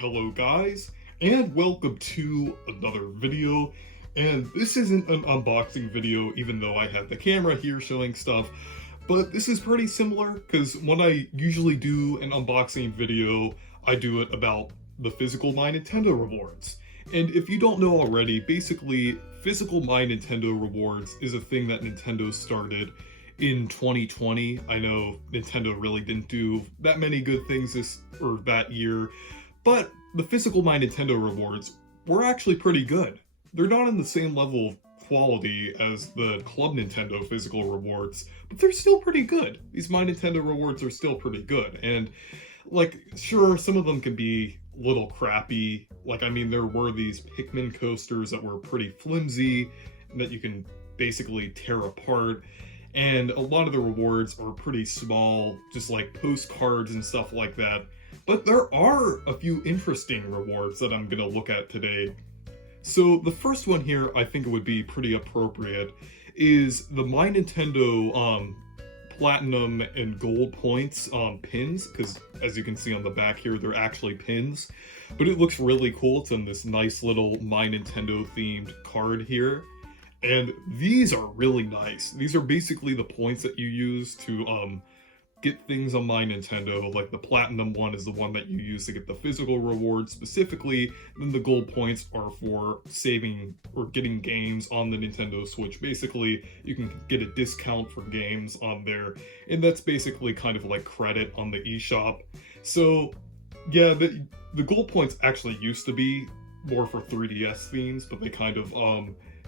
Hello guys, and welcome to another video. And this isn't an unboxing video, even though I have the camera here showing stuff, but this is pretty similar because when I usually do an unboxing video, I do it about the physical My Nintendo rewards. And if you don't know already, basically physical My Nintendo rewards is a thing that Nintendo started in 2020. I know Nintendo really didn't do that many good things that year, but the physical My Nintendo rewards were actually pretty good. They're not in the same level of quality as the Club Nintendo physical rewards, but they're still pretty good. These My Nintendo rewards are still pretty good. And, like, sure, some of them can be a little crappy. Like, I mean, there were these Pikmin coasters that were pretty flimsy, that you can basically tear apart. And a lot of the rewards are pretty small, just like postcards and stuff like that. But there are a few interesting rewards that I'm going to look at today. So the first one here, I think it would be pretty appropriate, is the My Nintendo Platinum and Gold points pins, because as you can see on the back here, they're actually pins. But it looks really cool. It's in this nice little My Nintendo themed card here. And these are really nice. These are basically the points that you use to get things on My Nintendo. Like the Platinum one is the one that you use to get the physical rewards specifically, and then the gold points are for saving or getting games on the Nintendo Switch. Basically, you can get a discount for games on there, and that's basically kind of like credit on the eShop. So yeah, the gold points actually used to be more for 3DS themes, but they kind of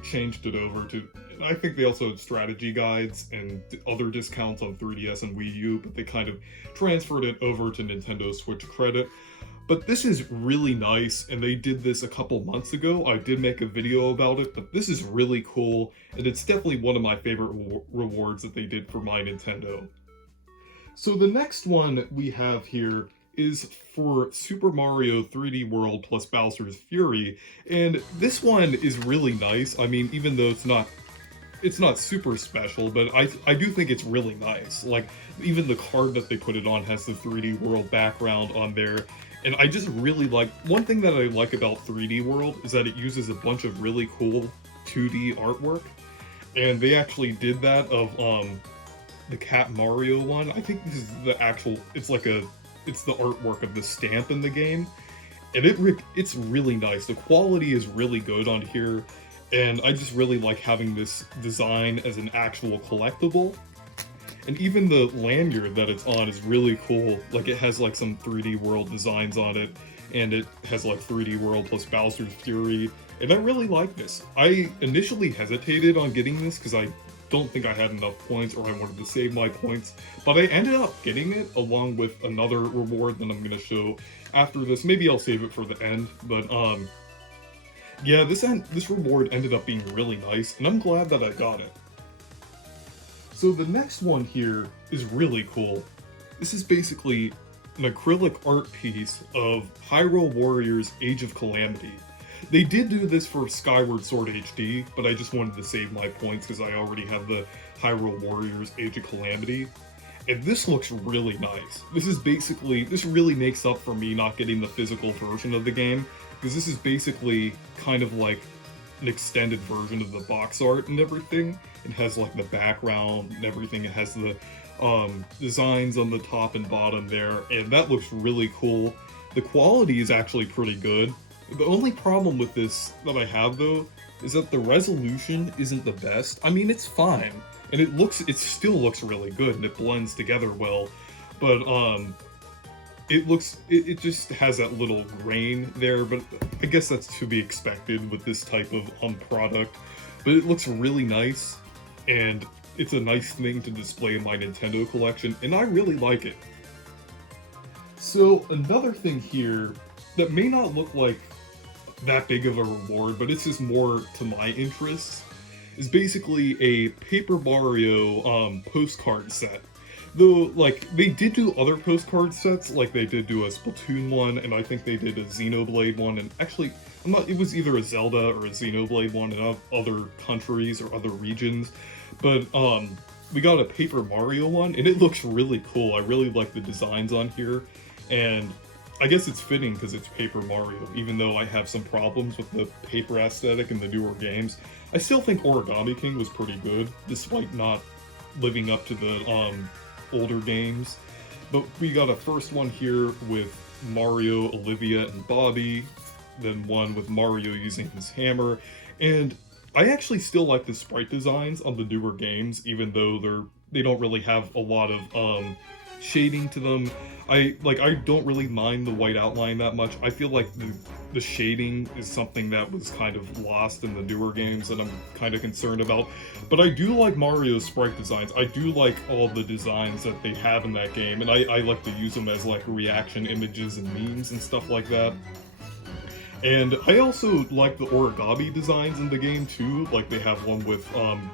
changed it over to, I think they also had strategy guides and other discounts on 3DS and Wii U, but they kind of transferred it over to Nintendo Switch credit. But this is really nice, and they did this a couple months ago. I did make a video about it, but this is really cool, and it's definitely one of my favorite rewards that they did for My Nintendo. So the next one we have here is for Super Mario 3D World plus Bowser's Fury, and this one is really nice. I mean, even though it's not super special, but I do think it's really nice. Like, even the card that they put it on has the 3D World background on there, and I just really like, one thing that I like about 3D World is that it uses a bunch of really cool 2D artwork, and they actually did that of the Cat Mario one. I think this is the actual, it's the artwork of the stamp in the game, and it's really nice. The quality is really good on here, and I just really like having this design as an actual collectible. And even the lanyard that it's on is really cool. Like, it has like some 3D World designs on it, and it has like 3D World plus Bowser's Fury, and I really like this. I initially hesitated on getting this because I don't think I had enough points, or I wanted to save my points, but I ended up getting it along with another reward that I'm going to show after this. Maybe I'll save it for the end, but yeah, this reward ended up being really nice, and I'm glad that I got it. So the next one here is really cool. This is basically an acrylic art piece of Pyro Warriors Age of Calamity. They did do this for Skyward Sword HD, but I just wanted to save my points because I already have the Hyrule Warriors Age of Calamity. And this looks really nice. This really makes up for me not getting the physical version of the game, because this is basically kind of like an extended version of the box art and everything. It has like the background and everything. It has the designs on the top and bottom there, and that looks really cool. The quality is actually pretty good. The only problem with this that I have, though, is that the resolution isn't the best. I mean, it's fine, and it still looks really good, and it blends together well, but it just has that little grain there, but I guess that's to be expected with this type of product. But it looks really nice, and it's a nice thing to display in my Nintendo collection, and I really like it. So another thing here that may not look like that big of a reward, but it's just more to my interests, is basically a Paper Mario postcard set. Though, like, they did do other postcard sets, like they did do a Splatoon one, and I think they did a Xenoblade one, and actually, it was either a Zelda or a Xenoblade one in other countries or other regions, but we got a Paper Mario one, and it looks really cool. I really like the designs on here, and I guess it's fitting because it's Paper Mario, even though I have some problems with the paper aesthetic in the newer games. I still think Origami King was pretty good, despite not living up to the older games. But we got a first one here with Mario, Olivia, and Bobby, then one with Mario using his hammer, and I actually still like the sprite designs on the newer games, even though they don't really have a lot of shading to them. I don't really mind the white outline that much. I feel like the shading is something that was kind of lost in the newer games that I'm kind of concerned about. But I do like Mario's sprite designs. I do like all the designs that they have in that game, and I like to use them as like reaction images and memes and stuff like that. And I also like the origami designs in the game too. Like they have one with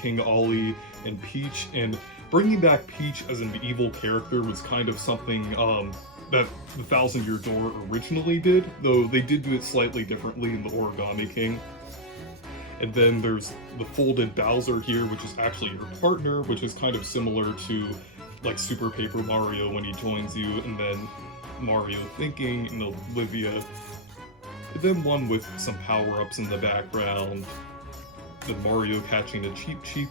King Ollie and Peach, and bringing back Peach as an evil character was kind of something that the Thousand Year Door originally did, though they did do it slightly differently in the Origami King. And then there's the folded Bowser here, which is actually your partner, which is kind of similar to like Super Paper Mario when he joins you, and then Mario thinking and Olivia. And then one with some power-ups in the background, then Mario catching a Cheep Cheep,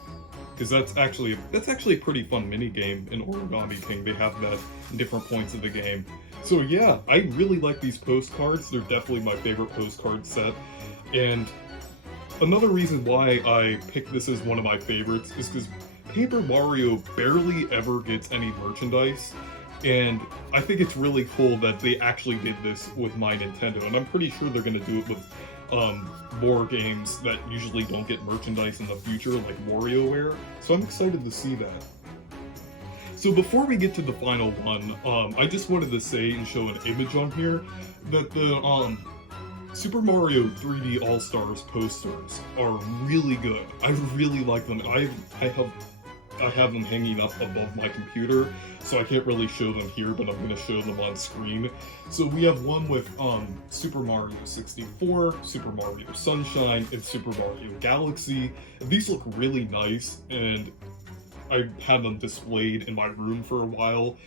because that's actually a pretty fun mini game in Origami King. They have that in different points of the game. So yeah, I really like these postcards. They're definitely my favorite postcard set. And another reason why I picked this as one of my favorites is because Paper Mario barely ever gets any merchandise. And I think it's really cool that they actually did this with My Nintendo, and I'm pretty sure they're going to do it with more games that usually don't get merchandise in the future, like WarioWare, so I'm excited to see that. So before we get to the final one, I just wanted to say and show an image on here that the Super Mario 3D All-Stars posters are really good. I really like them. I have them hanging up above my computer, so I can't really show them here, but I'm going to show them on screen. So we have one with Super Mario 64, Super Mario Sunshine, and Super Mario Galaxy. And these look really nice, and I had them displayed in my room for a while,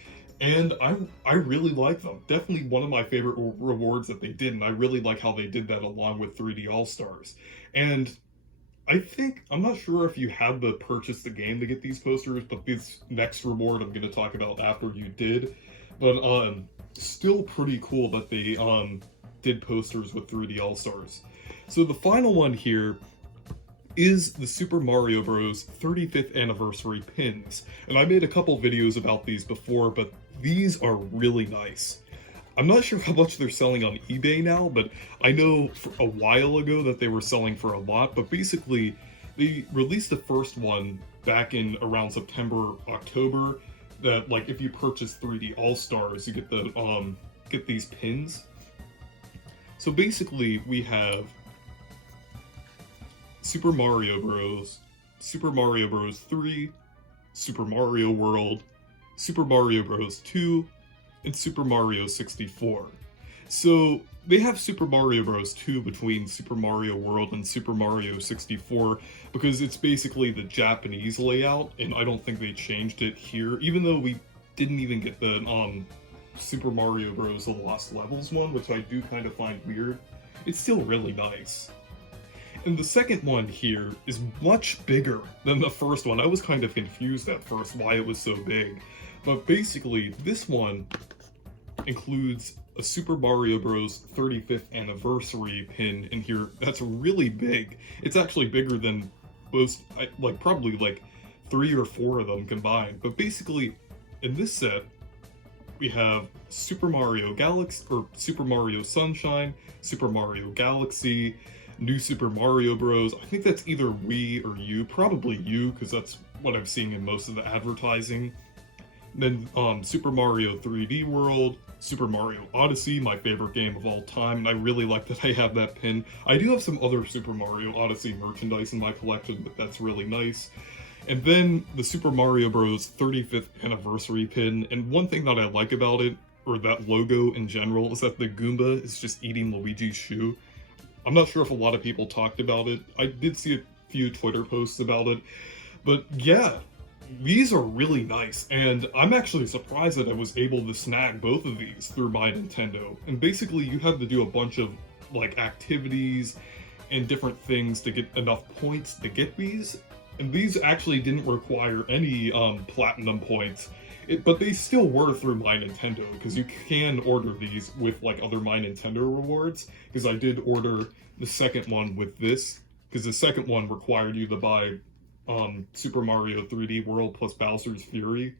and I really like them. Definitely one of my favorite rewards that they did, and I really like how they did that along with 3D All-Stars. And I'm not sure if you had to purchase the game to get these posters, but this next reward I'm going to talk about after you did. But still pretty cool that they did posters with 3D All-Stars. So the final one here is the Super Mario Bros. 35th Anniversary pins. And I made a couple videos about these before, but these are really nice. I'm not sure how much they're selling on eBay now, but I know a while ago that they were selling for a lot, but basically they released the first one back in around September, October, that like if you purchase 3D All-Stars, you get these pins. So basically we have Super Mario Bros., Super Mario Bros. 3, Super Mario World, Super Mario Bros. 2, and Super Mario 64. So they have Super Mario Bros. 2 between Super Mario World and Super Mario 64 because it's basically the Japanese layout, and I don't think they changed it here, even though we didn't even get the Super Mario Bros. The Lost Levels one, which I do kind of find weird. It's still really nice. And the second one here is much bigger than the first one. I was kind of confused at first why it was so big. But basically, this one includes a Super Mario Bros. 35th Anniversary pin in here that's really big. It's actually bigger than most, probably like 3 or 4 of them combined. But basically, in this set, we have Super Mario Galaxy, or Super Mario Sunshine, Super Mario Galaxy, New Super Mario Bros. I think that's either Wii or U, probably U, because that's what I'm seeing in most of the advertising. Then Super Mario 3D World, Super Mario Odyssey, my favorite game of all time, and I really like that I have that pin. I do have some other Super Mario Odyssey merchandise in my collection, but that's really nice. And then the Super Mario Bros. 35th Anniversary pin, and one thing that I like about it, or that logo in general, is that the Goomba is just eating Luigi's shoe. I'm not sure if a lot of people talked about it. I did see a few Twitter posts about it, but yeah, these are really nice, and I'm actually surprised that I was able to snag both of these through my Nintendo. And basically, you have to do a bunch of like activities and different things to get enough points to get these. And these actually didn't require any platinum points, but they still were through My Nintendo, because you can order these with like other My Nintendo rewards, because I did order the second one with this, because the second one required you to buy Super Mario 3D World plus Bowser's Fury.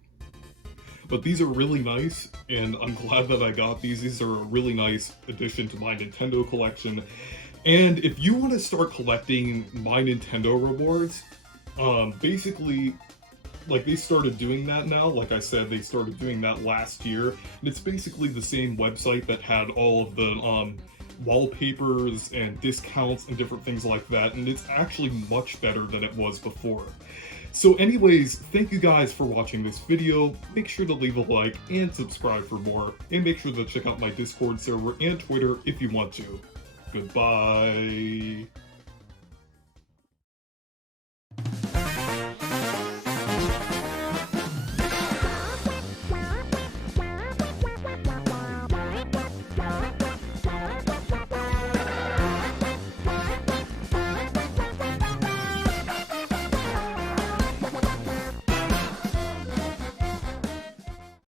But these are really nice, and I'm glad that I got these. These are a really nice addition to my Nintendo collection. And if you want to start collecting My Nintendo rewards, basically, like, they started doing that now. Like I said, they started doing that last year. And it's basically the same website that had all of the wallpapers and discounts and different things like that, and it's actually much better than it was before. So anyways, thank you guys for watching this video. Make sure to leave a like and subscribe for more, and make sure to check out my Discord server and Twitter if you want to. Goodbye.